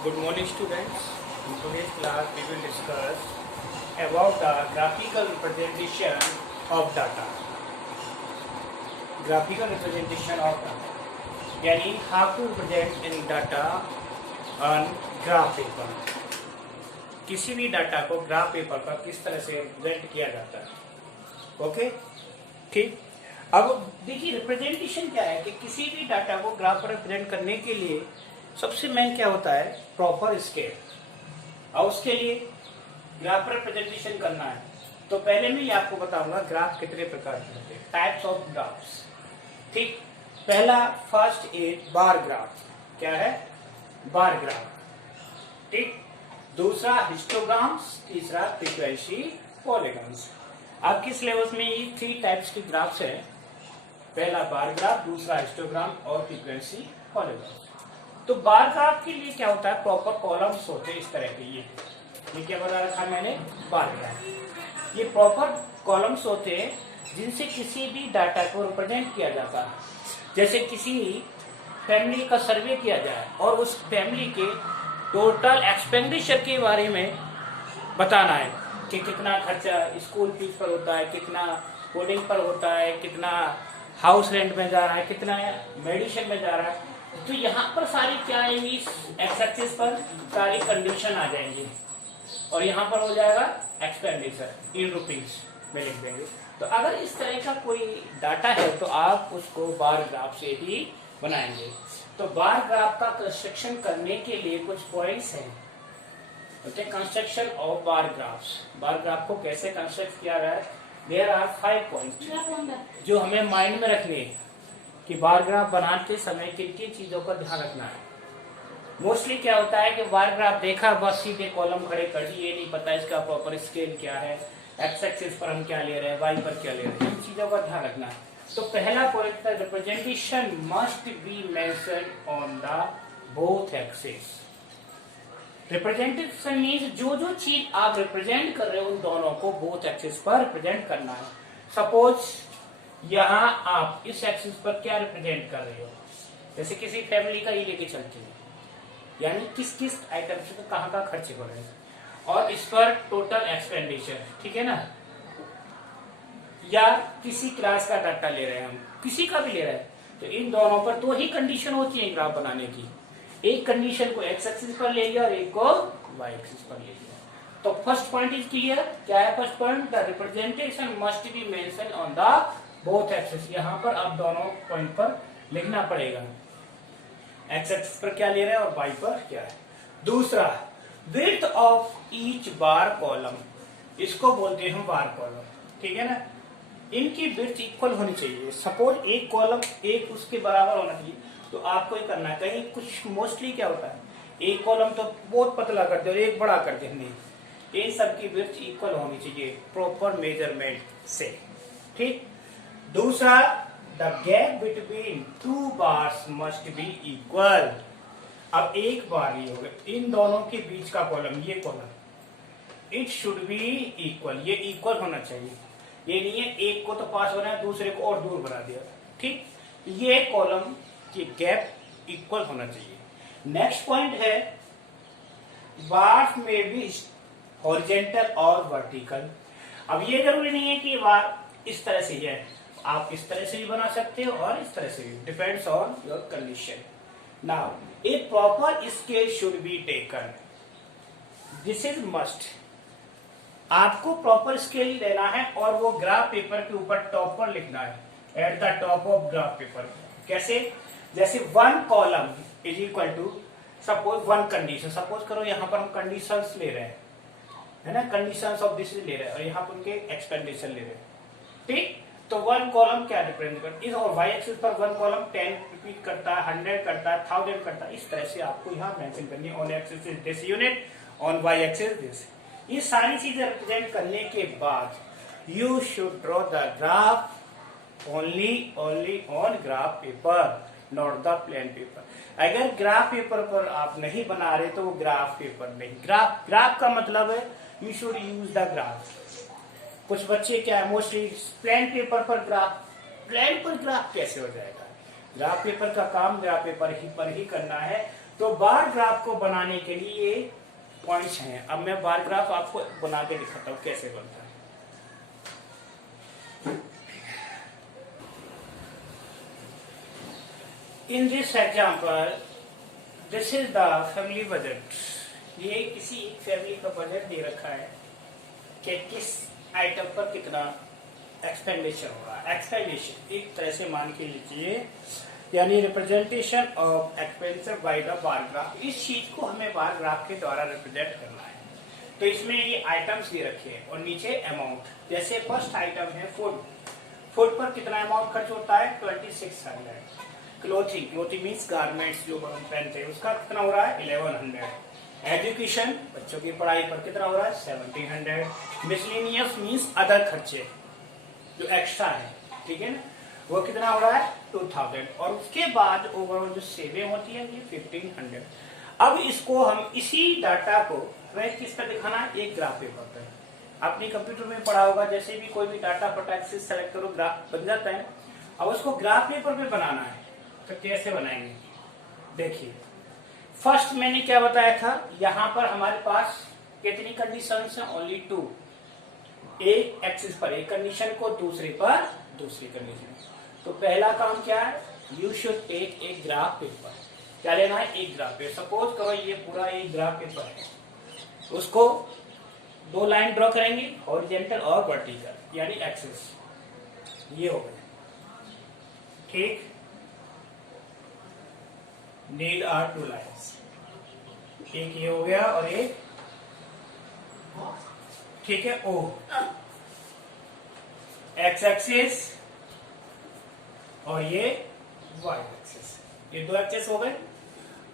Good morning, students. In today's class, we will discuss about the graphical representation of data. Graphical representation of data. यानी how to represent in data on graph paper. किसी भी data को graph paper पर किस तरह से represent किया जाता है. ओके, ठीक. अब देखिए रिप्रेजेंटेशन क्या है कि किसी भी डाटा को ग्राफ पर रिप्रेजेंट करने के लिए सबसे मेन क्या होता है, प्रॉपर स्केल. और उसके लिए ग्राफ पर रिप्रेजेंटेशन करना है तो पहले मैं आपको बताऊंगा ग्राफ कितने प्रकार के होते हैं, टाइप्स ऑफ ग्राफ्स. ठीक, पहला फर्स्ट इज बार ग्राफ. क्या है? Bar graph. ठीक. दूसरा हिस्टोग्राम्स, तीसरा फ्रीक्वेंसी पॉलीगॉन्स. आपके सिलेबस में ये 3 टाइप्स के ग्राफ्स है. पहला बार ग्राफ, दूसरा हिस्टोग्राम और फ्रीक्वेंसी पॉलीगॉन. तो बार ग्राफ के लिए क्या होता है, प्रॉपर कॉलम्स होते हैं इस तरह के. ये क्या बता रखा मैंने, बार ग्राफ. ये प्रॉपर कॉलम्स होते हैं जिनसे किसी भी डाटा को रिप्रेजेंट किया जाता है. जैसे किसी फैमिली का सर्वे किया जाए और उस फैमिली के टोटल एक्सपेंडिचर के बारे में बताना है कि कितना खर्चा स्कूल फीस पर होता है, कितना कोडिंग पर होता है, कितना हाउस रेंट में जा रहा है, कितना मेडिसिन में जा रहा है. तो यहाँ पर सारी क्या आएंगी, एक्स एक्सिस पर सारी कंडीशन आ जाएंगी और यहाँ पर हो जाएगा एक्सपेंडिचर इन रुपीज में लिख देंगे. तो अगर इस तरह का कोई डाटा है तो आप उसको बार ग्राफ से ही बनाएंगे. तो बार ग्राफ का कंस्ट्रक्शन करने के लिए कुछ पॉइंट्स हैं. Okay, construction of bar graphs. Bar graph को कैसे कंस्ट्रक्ट किया गया है, देयर आर 5 पॉइंट जो हमें माइंड में रखने हैं कि बार ग्राफ बनाते समय किन किन चीजों का ध्यान रखना है. मोस्टली क्या होता है कि बार ग्राफ देखा बस सीधे कॉलम खड़े कर दिए, ये नहीं पता इसका प्रॉपर स्केल क्या है, एक्स एक्सिस पर हम क्या ले रहे हैं, वाई पर क्या ले रहे हैं, इन चीजों का ध्यान रखना है. तो पहला पॉइंट था representation must be mention on the both axis. Representation means जो चीज आप रिप्रेजेंट कर रहे हो उन दोनों को बोथ एक्सिस पर रिप्रेजेंट करना है. सपोज यहाँ आप इस एक्सिस पर क्या रिप्रेजेंट कर रहे हो, जैसे किसी फैमिली का ये लेके चलते हैं, यानी किस किस आइटम से कहाँ का खर्चे हो रहे हैं और इस पर टोटल एक्सपेंडिचर. ठीक है ना. या किसी क्लास का डाटा ले रहे हैं हम, किसी का भी ले रहे हैं, तो इन दोनों पर 2 ही कंडीशन होती है ग्राफ बनाने की. एक कंडीशन को एक्स एक्सिस पर ले लिया और एक को वाई एक्सिस पर ले लिया. तो फर्स्ट पॉइंट इज क्लियर. क्या है first point, the representation must be mention on the both axis. यहाँ पर आप दोनों पॉइंट पर लिखना पड़ेगा, एक्स एक्सिस पर क्या ले रहे हैं और वाई पर क्या है. दूसरा, width of each bar column. इसको बोलते हैं हम बार कॉलम. ठीक है ना. इनकी विड्थ इक्वल होनी चाहिए. सपोज एक कॉलम एक उसके बराबर होना चाहिए, तो आपको ये करना है. कहीं कुछ मोस्टली क्या होता है, एक कॉलम तो बहुत पतला करते और एक बड़ा करते. नहीं, इन सबकी विड्थ इक्वल होनी चाहिए प्रॉपर मेजरमेंट से. ठीक. दूसरा, the gap between 2 bars must be equal. अब एक बार ये होगा, इन दोनों के बीच का कॉलम, ये column it should be equal. ये इक्वल होना चाहिए. ये नहीं है एक को तो पास हो रहा है दूसरे को और दूर बना दिया. ठीक. ये कॉलम की गैप इक्वल होना चाहिए. नेक्स्ट पॉइंट है बार्स में बी हॉरिजॉन्टल और वर्टिकल. अब ये जरूरी नहीं है कि बार इस तरह से है, आप इस तरह से भी बना सकते हो और इस तरह से भी, depends on your condition. Now A proper scale should be taken. This is must. आपको प्रॉपर स्केल लेना है और वो ग्राफ पेपर के ऊपर टॉप पर लिखना है, at the top of graph paper. कैसे? जैसे 1 column is equal to suppose 1 condition. Suppose करो यहाँ पर हम कंडीशंस ले रहे हैं, है ना, कंडीशंस ऑफ दिस ले रहे हैं और यहाँ पर उनके एक्सपेंडिचर ले रहे हैं. ठीक. तो 1 कॉलम क्या रिप्रेजेंट करता है, इस और वाई एक्सिस पर 1 कॉलम 10 रिपीट करता है, 100 करता है, 1000 करता है. इस तरह से आपको यहाँ मेंशन करनी है. On axis is this unit, on y axis this. ये सारी चीजें रिप्रेजेंट करने के बाद you should draw the graph only on graph paper, not the plain paper. अगर ग्राफ पेपर पर आप नहीं बना रहे तो वो ग्राफ पेपर नहीं. ग्राफ का मतलब है you should use the graph. कुछ बच्चे क्या है मोस्टली प्लेन पेपर पर ग्राफ, प्लेन पर ग्राफ कैसे हो जाएगा. ग्राफ पेपर का काम ग्राफ पेपर ही पर ही करना है. तो बार ग्राफ को बनाने के लिए ये पॉइंट्स हैं। अब मैं बार ग्राफ आपको बना के दिखाता हूँ कैसे बनता है। In this example this is the family budget. ये किसी एक फैमिली का बजट दे रखा है कि किस आइटम पर कितना एक्सपेंडिचर होगा। एक्सपेंडिचर एक तरह से मान के लीजिए, यानी representation of expenditure by the bar graph. इस चीज को हमें बार ग्राफ के द्वारा रिप्रेजेंट करना है। तो इसमें ये आइटम्स दे रखे हैं और नीचे अमाउंट। जैसे फर्स्ट आइटम है फूड। फूड पर कितना अमाउंट खर्च होता है 2600। क्लोथिंग, क्लोथिंग मीन्स गारमेंट्स जो हम पहनते हैं, उसका कितना हो रहा है 1100। एजुकेशन, बच्चों की पढ़ाई पर कितना हो रहा है 1700। मिसलेनियस मीन्स अदर खर्चे जो एक्स्ट्रा है, ठीक है ना, वो कितना हो रहा है 2000। और उसके बाद ओवरऑल जो सेविंग होती है ये 1500। अब इसको हम इसी डाटा को हमें किस पर दिखाना है, एक ग्राफ पेपर पर। अपने कंप्यूटर में पढ़ा होगा, जैसे भी कोई भी डाटा फटाक से सेलेक्ट करो ग्राफ बन जाता है। अब उसको ग्राफ पेपर पे बनाना है, तो कैसे बनाएंगे देखिए। फर्स्ट मैंने क्या बताया था, यहां पर हमारे पास कितनी कंडीशंस हैं, ओनली 2। एक एक्सिस पर एक कंडीशन को, दूसरे पर दूसरी कंडीशन। तो पहला काम क्या है, यू शुड टेक एक ग्राफ पेपर। क्या लेना है, एक ग्राफ पेपर। सपोज करो ये पूरा एक ग्राफ पेपर है, उसको 2 लाइन ड्रॉ करेंगे, हॉरिजॉन्टल और वर्टिकल, यानी एक्सिस। ये हो गया, ठीक। Need are 2 lines. एक ये हो गया और एक, ठीक है, ओ एक्स एक्सिस और ये वाई एक्सिस। ये 2 एक्सिस हो गए।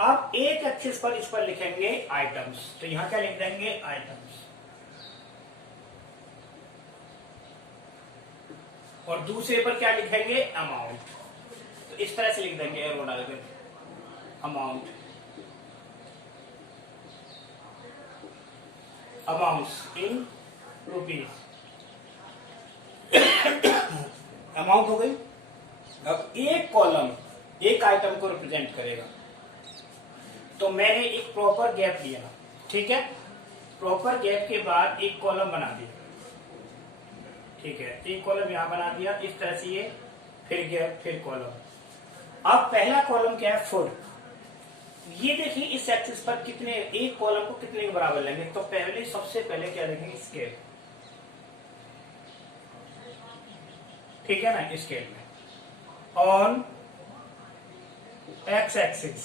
अब एक एक्सिस पर इस पर लिखेंगे आइटम्स। तो यहां क्या लिख देंगे, आइटम्स। और दूसरे पर क्या लिखेंगे, अमाउंट। तो इस तरह से लिख देंगे एरो डालकर, amount, amounts in rupees. Amount हो गई। अब एक कॉलम एक आइटम को रिप्रेजेंट करेगा, तो मैंने एक प्रॉपर गैप लिया, ठीक है। प्रॉपर गैप के बाद एक कॉलम बना दिया, ठीक है। एक कॉलम यहां बना दिया इस तरह से, ये फिर गैप फिर कॉलम। अब पहला कॉलम क्या है, फूड। ये देखिए इस एक्सिस पर कितने, एक कॉलम को कितने के बराबर लेंगे। तो पहले सबसे पहले क्या लिखेंगे, स्केल, ठीक है ना। स्केल में on x axis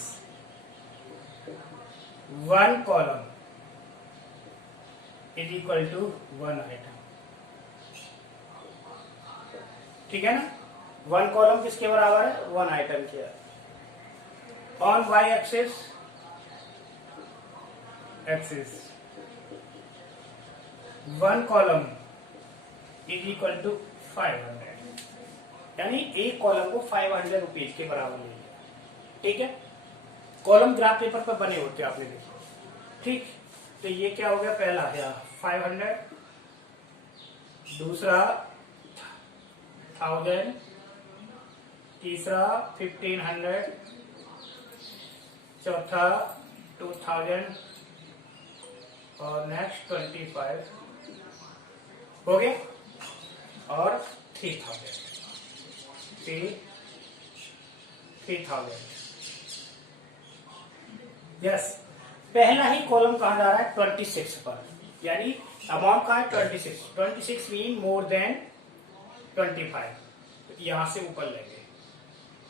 1 column is equal to 1 item, ठीक है ना। 1 कॉलम किसके बराबर है, 1 आइटम के। On y axis, axis 1 column is equal to 500, यानी एक कॉलम को 500 रुपीज के बराबर ले लिया, ठीक है। कॉलम ग्राफ पेपर पर बने होते हैं, आपने देखा, ठीक। तो ये क्या हो गया, पहला है 500, दूसरा 1000, तीसरा 1500, चौथा 2000 और नेक्स्ट 25 हो गया, और 3000, 3000। यस, पहला ही कॉलम कहा जा रहा है 26 पर, यानी अमाउंट का है 26। 26 मीन मोर देन 25। तो यहां से ऊपर लेंगे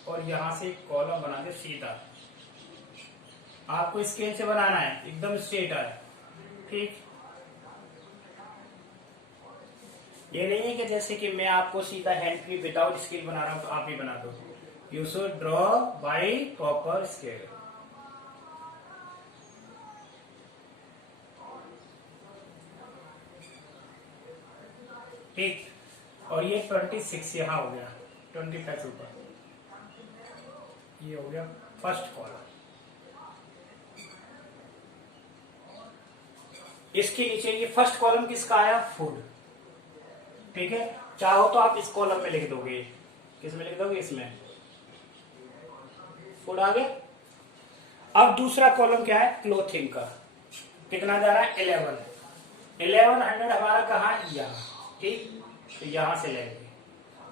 और यहां से कॉलम बना के सीधा आपको स्केल से बनाना है, एकदम स्ट्रेट है, ठीक। ये नहीं है कि जैसे कि मैं आपको सीधा हैंड पे विदाउट स्केल बना रहा हूं तो आप ही बना दो। You should draw by proper scale. ठीक, और ये 26 यहां हो गया, 25 ऊपर, ये हो गया फर्स्ट कॉलम। इसके नीचे ये फर्स्ट कॉलम किसका आया, फूड, ठीक है। चाहो तो आप इस कॉलम में लिख दोगे, किस में लिख दोगे, इसमें फूड आ गया। अब दूसरा कॉलम क्या है, क्लोथिंग का, कितना जा रहा है 1100 हमारा कहाँ है, यहाँ, ठीक, तो यहां से लेंगे।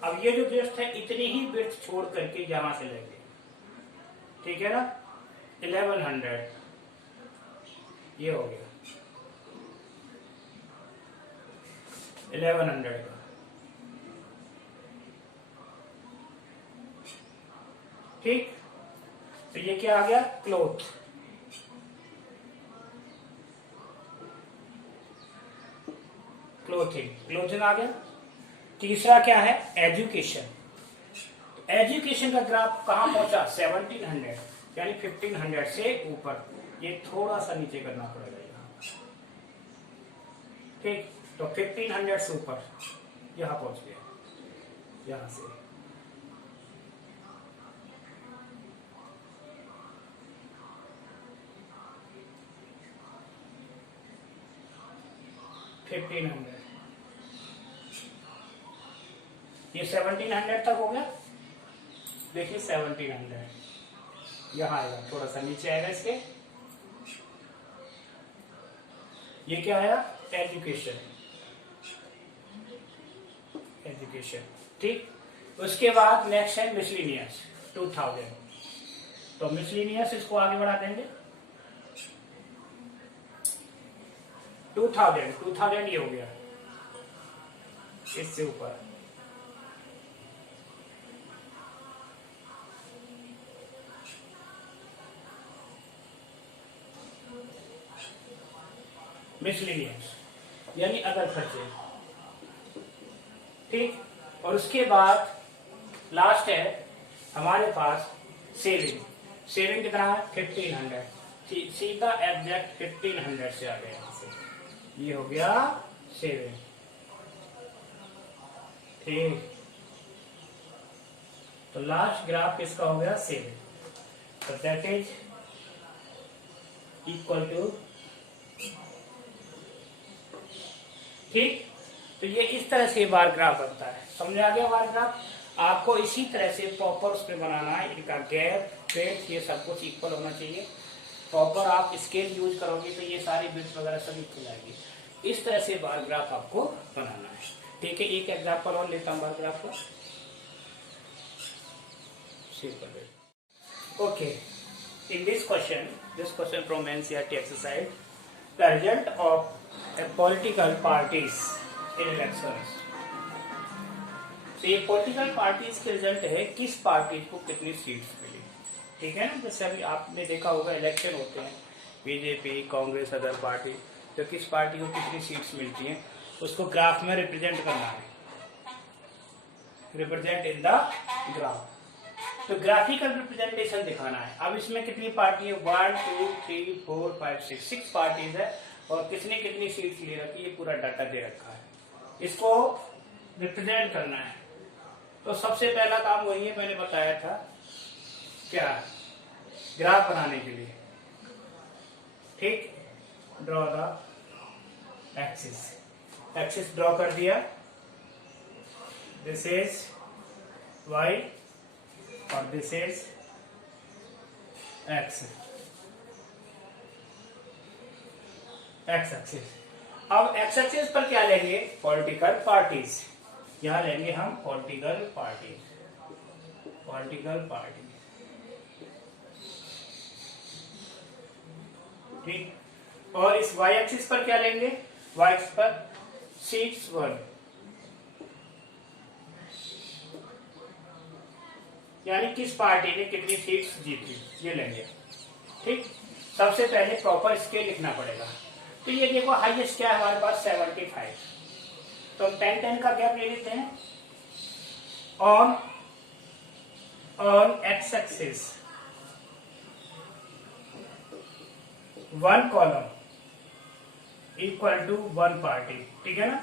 अब ये जो विड्थ है इतनी ही विड्थ छोड़ करके यहां से लेंगे, ठीक है ना, 1100 ये हो गया 1100 का, ठीक। तो ये क्या आ गया, क्लोथिंग आ गया। तीसरा क्या है, एजुकेशन। एजुकेशन का ग्राफ कहां पहुंचा, 1700, यानी 1500 से ऊपर, ये थोड़ा सा नीचे करना पड़ेगा यहाँ, ठीक। तो 1500 से ऊपर यहां पहुंच गया, यहां से 1500, ये 1700 तक हो गया। देखिए 1700 यहां आएगा, थोड़ा सा नीचे आएगा इसके, ये क्या आया, एजुकेशन, ठीक। उसके बाद नेक्स्ट है मिसलिनियस 2000, तो मिसलिनियस इसको आगे बढ़ा देंगे 2000 ये हो गया, इससे ऊपर मिसलिनियस यानी अदर खर्चे, ठीक। और उसके बाद लास्ट है हमारे पास सेविंग कितना है, 1500, सीधा एग्जैक्ट 1500 से आ गया, यहाँ से ये हो गया सेविंग, ठीक। तो लास्ट ग्राफ किसका हो गया, सेविंग, तो दैट इज इक्वल टू, ठीक। तो ये इस तरह से बार ग्राफ बनता है, समझ आ गया बार ग्राफ। आपको इसी तरह से प्रॉपर उसमें बनाना है, इनका गैप ब्रेथ ये सब कुछ इक्वल होना चाहिए। प्रॉपर आप स्केल यूज करोगे तो ये सारी बिट्स वगैरह सब इक्वल जाएगी। इस तरह से बार ग्राफ आपको बनाना है, ठीक है। एक एग्जांपल और लेता हूं बार ग्राफ का, okay. In this question from NCERT exercise, the result of political parties in elections. तो ये पॉलिटिकल पार्टीज के रिजल्ट है किस पार्टी को कितनी सीट्स मिली, ठीक है ना। जैसे अभी आपने देखा होगा इलेक्शन होते हैं, बीजेपी, कांग्रेस, अदर पार्टी, तो किस पार्टी को कितनी सीट्स मिलती हैं उसको ग्राफ में रिप्रेजेंट करना है, रिप्रेजेंट इन द ग्राफ। तो ग्राफिकल रिप्रेजेंटेशन दिखाना है। अब इसमें कितनी पार्टी है, 1 2 3 4 5 6 पार्टीज है, और किसने कितनी सीट्स ले रखी है, पूरा डाटा दे रखा है, इसको रिप्रेजेंट करना है। तो सबसे पहला काम वही है, मैंने बताया था क्या, ग्राफ बनाने के लिए, ठीक। ड्रॉ द एक्सिस ड्रॉ कर दिया, दिस इज वाई और दिस इज एक्स एक्सिस। अब एक्स एक्सिस पर क्या लेंगे, पॉलिटिकल पार्टीज, यहां लेंगे हम पॉलिटिकल पार्टी, ठीक। और इस वाई एक्सिस पर क्या लेंगे, वाई एक्सिस पर सीट्स 1, यानी किस पार्टी ने कितनी सीट्स जीती, ये लेंगे, ठीक। सबसे पहले प्रॉपर स्केल लिखना पड़ेगा। तो ये देखो हाईएस्ट क्या है हमारे पास, 75, तो हम 10-10 का गैप ले लेते हैं। On x axis 1 column equal to 1 party, ठीक है ना।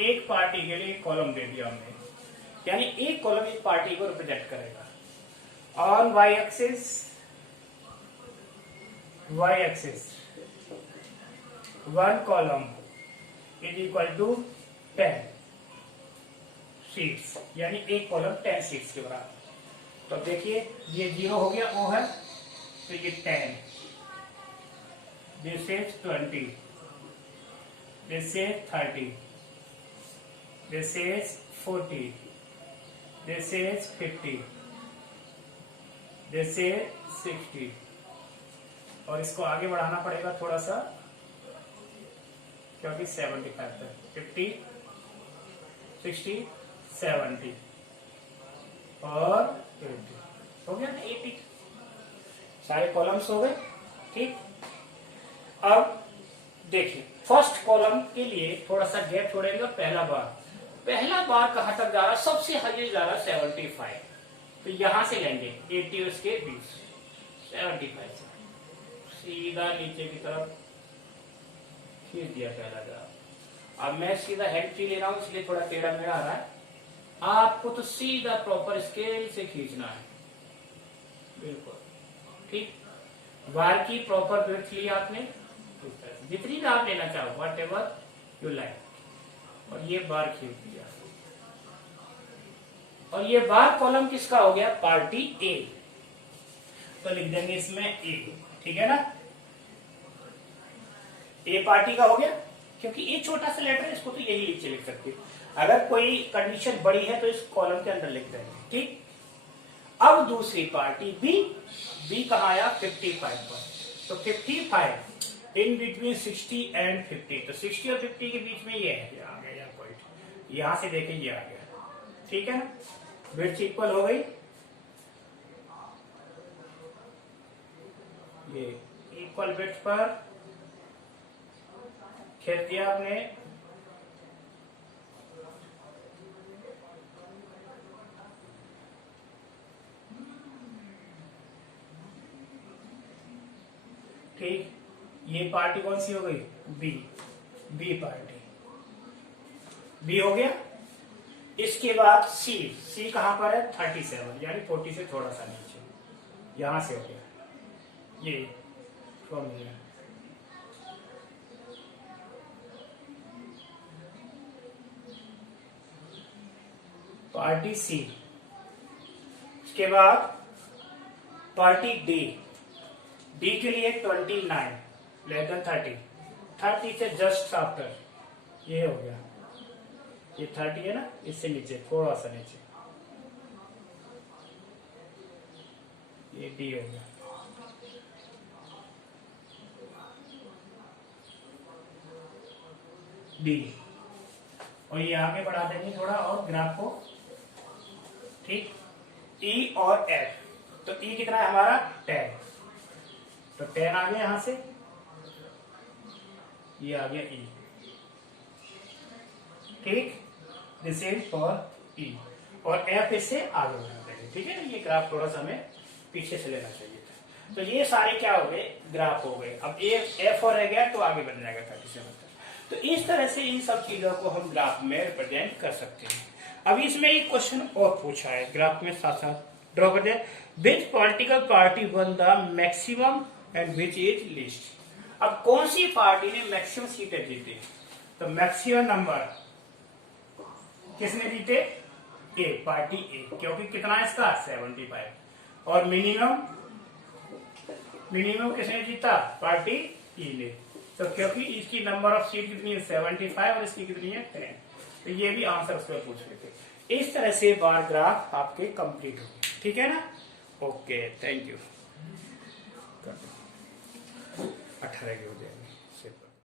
एक पार्टी के लिए एक कॉलम दे दिया हमने, यानी एक कॉलम एक पार्टी को रिप्रेजेंट करेगा। On y axis 1 column is equal to 10 seats, यानी एक कॉलम 10 सीट्स के बराबर। तो देखिए ये 0 हो गया, O है, तो ये 10 this is 20, this is 30, this is 40, this is 50, this is 60, और इसको आगे बढ़ाना पड़ेगा थोड़ा सा क्योंकि 75 तक 50, 60, 70 और 80 हो गया ना 80। सारे कॉलम्स हो गए। ठीक, अब देखिए फर्स्ट कॉलम के लिए थोड़ा सा गैप छोड़ेंगे और पहला बार कहां तक जा रहा, सबसे हाईएस्ट जा रहा 75, तो यहां से लेंगे 80 उसके 20, 75 सीधा नीचे की तरफ खींच दिया पहला ग्राफ। अब मैं सीधा हेड ट्री ले रहा हूं इसलिए थोड़ा टेढ़ा मेढ़ा आ रहा है, आपको तो सीधा प्रॉपर स्केल से खींचना है, बिल्कुल ठीक। बार की प्रॉपर विड्थ ली आपने, जितनी भी आप लेना चाहो वट एवर यू लाइक, और ये बार खींच दिया, और ये बार कॉलम किसका हो गया, पार्टी ए, तो लिख देंगे इसमें ए, ठीक है ना, ए पार्टी का हो गया, क्योंकि ए छोटा सा लेटर है इसको तो यही नीचे लिख सकते हैं, अगर कोई कंडीशन बड़ी है तो इस कॉलम के अंदर लिख देंगे। ठीक, अब दूसरी पार्टी बी कहाँ आया 55 पर, तो 55 इन बिटवीन 60 एंड 50, तो 60 और 50 के बीच में ये है, ये आ गया पॉइंट, यहां से देखें ये आ गया, ठीक है ना, विड्थ इक्वल हो गई, ये इक्वल विड्थ पर खेल दिया आपने, ठीक, ये पार्टी कौन सी हो गई, बी पार्टी, बी हो गया। इसके बाद सी कहां पर है 37, यानी 40 से थोड़ा सा नीचे, यहां से हो गया ये फ्रॉम हियर, पार्टी सी। इसके बाद पार्टी डी के लिए 29 लेस देन 30 से जस्ट आफ्टर, ये हो गया, ये 30 है ना, इससे नीचे थोड़ा सा नीचे, ये डी हो गया, डी, और ये आगे बढ़ा देंगे थोड़ा और ग्राफ को, ठीक, ई और एफ, तो ई कितना है हमारा 10, तो 10 आ गया यहां से, ये आ गया ई, ठीक, दिस इज फॉर ई, और एफ इससे आगे बढ़ा देंगे, ठीक है, ये ग्राफ थोड़ा सा हमें पीछे से लेना चाहिए था। तो ये सारे क्या हो गए, ग्राफ हो गए, अब एफ और रह गया तो आगे बढ़ जाएगा 37 तक। तो इस तरह से इन सब चीजों को हम ग्राफ में रिप्रेजेंट कर सकते हैं। अब इसमें एक क्वेश्चन और पूछा है, ग्राफ में साथ साथ ड्रॉ कर दे, which political party won the maximum and which is least. अब कौन सी पार्टी ने मैक्सिमम सीटें जीती, तो मैक्सिमम नंबर किसने जीते, ए, पार्टी ए, क्योंकि कितना है इसका 75, और मिनिमम किसने जीता, पार्टी ई ने, तो क्योंकि इसकी नंबर ऑफ सीट कितनी है 75 और इसकी कितनी है 10, तो ये भी आंसर उसमें पूछ रहे थे। इस तरह से बार ग्राफ आपके कंप्लीट हो गए, ठीक है ना, ओके, थैंक यू। 18 के हो जाएंगे।